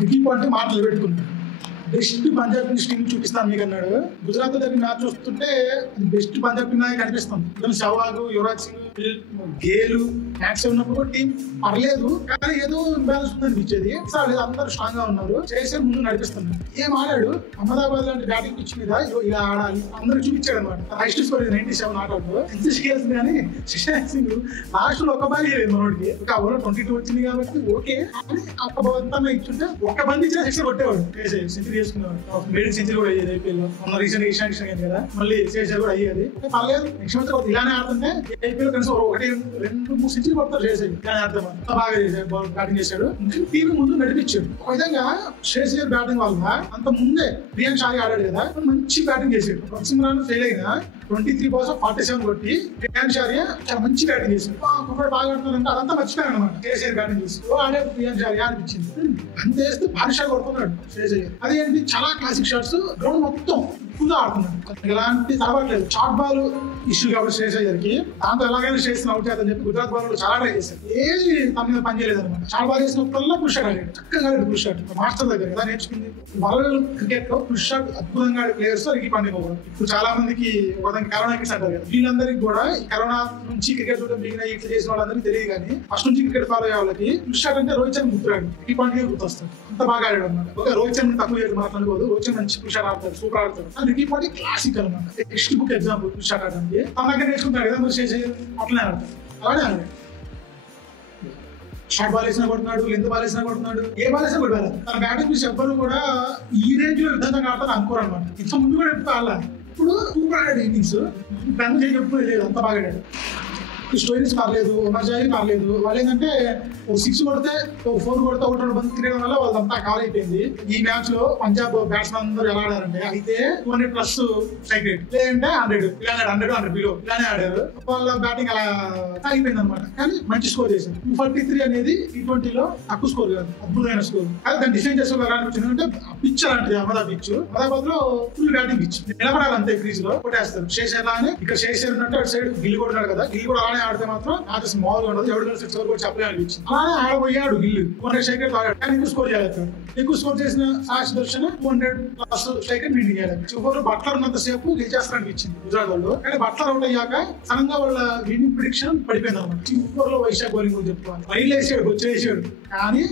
Wiki point మాటలు పెట్టుకున్నాడు. Best Punjab team చూపిస్తాను మీకు అన్నాడు. గుజరాత్ దగ్గర మ్యాచ్ చూస్తుంటే బెస్ట్ పంజాబ్ టీం కనిపిస్తుంది. సెహ్వాగ్, యువరాజ్ సింగ్, గేలు మ్యాచ్ ఉన్నప్పుడు టీం పర్లేదు, కానీ ఏదో ఇంబ్యాలెన్స్ ఉంది అనిపించేది. లేదు, అందరూ స్ట్రాంగ్ గా ఉన్నారు, చేసే ముందు నడిపిస్తున్నారు. ఏం ఆడాడు అహ్మదాబాద్ లాంటి బ్యాటింగ్ పిచ్ మీద ఇలా ఆడాలి అందరూ చూపించాడు అనమాట. హైయెస్ట్ స్కోర్ 97 ఆటలు సెంచరీ, కానీ శశాంక్ సింగ్ లాస్ట్ లో ఒక బాల్ లేదు మనోడికి. ఒక ఓవర్ 22 వచ్చింది కాబట్టి ఓకే, కానీ ఒక్క బంత్ ఇచ్చుంటే ఒక్క బంత్ ఇచ్చిన సిక్సర్ కొట్టేవాడు. సెంచరీ చేసుకునేవాడు. మేడ్ సెంచరీ కూడా అయ్యేది ఐపీఎల్ లో. మొన్న రీసెంట్ ఇషాన్ అయ్యింది కదా, మళ్ళీ శేషర్ కూడా అయ్యేది. పర్లేదు, నెక్స్ట్ మంత్ ఇలానే ఆడుతుంటే ఐపీఎల్ కనీసం 1-2-3 సెంచరీ కొడతారు. చేసేది ఇలానే ఆడతాం, బాగా చేశాడు, బ్యాటింగ్ చేశాడు, టీం ముందు నడిపించాడు. ఒక విధంగా శేషర్ బ్యాటింగ్ వల్ల అంత ముందే ప్రియాంక్ షారీ ఆడాడు కదా, మంచి బ్యాటింగ్ చేశాడు. సిమ్రాన్ ఫెయిల్ అయినా 23 balls 47 కొట్టి ప్రియాంక్ షారియా చాలా మంచి బ్యాటింగ్ చేశాడు. ఒకటి బాగా ఆడుతున్నారంటే అదంతా మర్చిపోయాను అనమాట. శేషర్ బ్యాటింగ్ చేసి ఆడే ప్రియాంక్ షారియా అనిపించింది. అంత వేస్తే భారీ షాట్ కొడుతున్నాడు శేషర్. అదేంటి చాలా క్లాసిక్ షాట్స్, గ్రౌండ్ మొత్తం ఎక్కువగా ఆడుతున్నాడు, ఎలాంటి తడబడలేదు. షార్ట్ బాల్ ఇష్యూ కాబట్టి శేషయ్యకి దాంతో ఎలాగైనా చేసిన అవుట్ చేద్దని చెప్పి గుజరాత్ బాల్ చాలా ట్రై చేశారు. ఏది తన మీద పని చేయలేదు అనమాట. షార్ట్ బాల్ వేసినప్పుడల్లా పుష్ షాట్ ఆడాడు, చక్కగా ఆడాడు పుష్ షాట్. మాస్టర్ దగ్గర కదా నేర్చుకుంది. వరల్డ్ క్రికెట్ లో పుష్ షాట్ అద్భుతంగా ఆడే ప్లేయర్స్ రికీ పాండే కూడా. ఇప్పుడు చాలా మందికి కరోనా కిట్స్ అంటారు కదా, వీళ్ళందరికీ కూడా కరోనా నుంచి క్రికెట్ చూడడం బిగిన ఇట్లా చేసిన వాళ్ళందరికీ తెలియదు. కానీ ఫస్ట్ నుంచి క్రికెట్ ఫాలో అయ్యే వాళ్ళకి పుష్ షాట్ అంటే రోహిత్ శర్మ గుర్తురాడు, రికీ పాండే గుర్తొస్తాడు. అంత బాగా ఆడాడు అనమాట. ఒక రోహిత్ శర్మ తక్కువ లేదు మాట్లాడుకోదు, రోహిత్ శర్మ మంచి పుష్ షాట్ ఆడతాడు, సూపర్ ఆడతాడు. రికీ పాండే క్లాసిక్ అనమాట, text book example push shot ఆడడానికి. తన దగ్గర నేర్చుకుంటాడు కదా, మరి చేసే అట్లనే ఆడతాడు, అలానే ఆడాడు. షార్ట్ బాల్ వేసినా కొడుతున్నాడు, లెంత్ బాల్ వేసినా కొడుతున్నాడు, ఏ బాల్ వేసినా కొట్టాలి. తన బ్యాటింగ్ చూసి ఎవ్వరు కూడా ఈ రేంజ్ లో విధంగా ఆడతాను అనుకోరు అనమాట. ఇంత ముందు కూడా ఎప్పుడు ఆడాలి, ఇప్పుడు సూపర్ ఆడాడు ఇన్నింగ్స్. పెన్ చేయకపోతే లేదు, అంత బాగా ఆడాడు. స్టోరీస్ పర్లేదు, ఎమర్జీ పర్లేదు. వాళ్ళు ఏంటంటే 6 కొడితే 4 కొడితే 1-2 బంత్ తిరగడం వల్ల వాళ్ళంతా కాల్ అయిపోయింది. ఈ మ్యాచ్ లో పంజాబ్ బ్యాట్స్మెన్ అందరూ ఎలా ఆడారంటే అయితే 200+ స్ట్రైక్ రేట్, లేదంటే 100 ఇలానే 100 బిలో ఇలానే ఆడారు. వాళ్ళ బ్యాటింగ్ అలా అయిపోయింది అనమాట. కానీ మంచి స్కోర్ చేశారు. 243 అనేది T20 లో తక్కువ స్కోర్ కాదు, అద్భుతమైన స్కోర్. కానీ దాన్ని డిఫెండ్ చేసే ఎలా అనిపించింది అంటే పిచ్ అలాంటిది అహ్మదాబాద్ పిచ్. అహ్మదాబాద్ లో ఫుల్ బ్యాటింగ్ పిచ్, నిలబడాలి అంతే, క్రీజ్ లో కొట్టేస్తారు. శేషర్ అని ఇక్కడ శేషర్ ఉన్నట్టు అటు సైడ్ గిల్లు కొట్టాడు కదా, గిల్లు కూడా ఆడితే మాత్రం మ్యాచ్ స్మాల్ ఉండదు. ఎవరు కూడా చెప్పలే అనిపించింది. అలానే ఆడబోయాడు గిల్లు 200 స్ట్రైక్ రేట్ ఆడాడు, కానీ ఎక్కువ స్కోర్ చేయలేదు. ఎక్కువ స్కోర్ చేసిన సాక్షి దర్శన 200+ స్ట్రైక్ రేట్ మెయింటైన్ చేయాలి. చివరి బట్లర్ ఉన్నంత సేపు గెలిచేస్తారు అనిపించింది గుజరాత్ వాళ్ళు. కానీ బట్లర్ అవుట్ అయ్యాక సడన్ గా వాళ్ళ విన్నింగ్ ప్రిడిక్షన్ పడిపోయింది అనమాట. చివరిలో వైశాఖ్ బౌలింగ్ గురించి చెప్పుకోవాలి. వైడ్ వేసాడు, వచ్చేసాడు, కానీ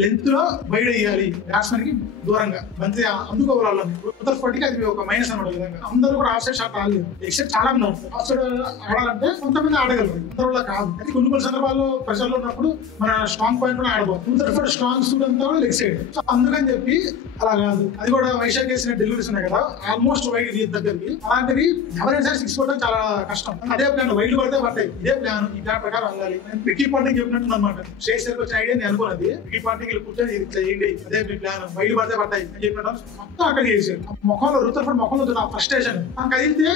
లెంత్ లో బయట వేయాలి బ్యాట్స్మెన్ కి దూరంగా బంతి అందుకోవాలి. రుతర్ఫర్డ్కి అది ఒక మైనస్ అనమాట. విధంగా అందరూ కూడా ఆఫ్ సైడ్ షాట్ ఆడలేదు, ఎక్సెప్ట్ చాలా మంది ఆడతారు. ఆఫ్ సైడ్ ఆడాలంటే కొంతమంది ఆడగలరు, అందరూ కాదు. అయితే కొన్ని సందర్భాల్లో ప్రెషర్ లో ఉన్నప్పుడు మన స్ట్రాంగ్ పాయింట్ కూడా ఆడబోదు. రుతర్ఫర్డ్ స్ట్రాంగ్ సూట్ అంతా కూడా లెగ్ సైడ్. సో అందుకని చెప్పి అలా కాదు. అది కూడా వైశాఖ్ వేసిన డెలివరీస్ ఉన్నాయి కదా, ఆల్మోస్ట్ వైడ్ దగ్గరికి. అలాంటివి ఎవరైనా 6 కొట్టడం చాలా కష్టం. అదే ప్లాన్, వైడ్ పడితే పడతాయి, ఇదే ప్లాన్, ఈ ప్లాన్ ప్రకారం వెళ్ళాలి. వికీ పాంటింగ్ చెప్పినట్టు అనమాట. శేషర్కి వచ్చిన ఐడియా నేను అనుకున్నది, వికీ పాంటింగ్ కూర్చొని ఇట్లా చేయండి, అదే మీ ప్లాన్, వైడ్ పడితే పడతాయి అని చెప్పినట్టు మొత్తం అక్కడ చేశారు. ముఖంలో రుతర్ఫర్డ్ ముఖంలో ఫ్రస్ట్రేషన్. కదిలితే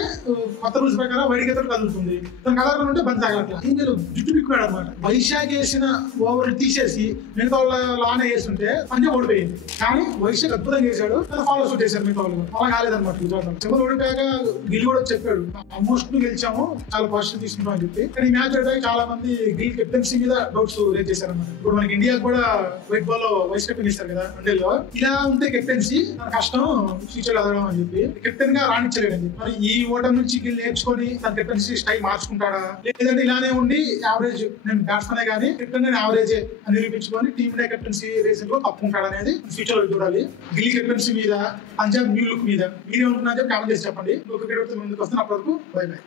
కొత్త రూల్స్ ప్రకారం వైడ్కి ఎదురు కదులుతుంది, తను కదలకుంటే బంతి తగలట్లా. ఇందులో జుట్టు పిక్కున్నాడు అనమాట. వైశాఖ్ వేసిన ఓవర్లు తీసేసి మిగతా వాళ్ళ లానే వేస్తుంటే పంజాబ్ ఓడిపోయింది. కానీ వైశాఖ్ అద్భుతంగా చేశాడు, ఫాలో సూట్ చేశారు మిగతా వాళ్ళు. అలా కాలేదన్నమాట గుజరాత్. చివరి ఓడిపోయాక గిల్ కూడా చెప్పాడు, ఆల్మోస్ట్ గెలిచాము, చాలా పాజిటివ్ తీసుకుంటాం అని చెప్పి. కానీ ఈ మ్యాచ్ ఓడిపోయి చాలా మంది గిల్ కెప్టెన్సీ మీద డౌట్స్ రేజ్ చేశారు అనమాట. ఇప్పుడు మనకి ఇండియా కూడా వైట్ బాల్ లో వైస్ కెప్టెన్ ఇస్తారు కదా వన్డేలో, ఇలా ఉంటే కెప్టెన్సీ కష్టం ఫ్యూచర్ ఎదగడం అని చెప్పి కెప్టెన్ గా రాణించలేదండి. మరి ఈ ఓటమి నుంచి గిల్ నేర్చుకొని తన కెప్టెన్సీ స్టైల్ మార్చుకుంటాడా, లేదంటే ఇలానే ఉండి యావరేజ్, నేను బ్యాట్స్మెన్ కానీ కెప్టెన్ నేను యావరేజ్ అని నిరూపించుకొని టీమ్ డే కెప్టెన్సీ రేసింగ్ లో తప్పుకుంటాడు అనేది ఫ్యూచర్ లో చూడాలి. గిల్ కెప్టెన్సీ మీద, పంజాబ్ న్యూ లుక్ మీద మీరేమంటున్నా చెప్పి కామెంట్ చేసి చెప్పండి. క్రికెట్ ముందుకు వస్తాను. అప్పటివరకు బై బై.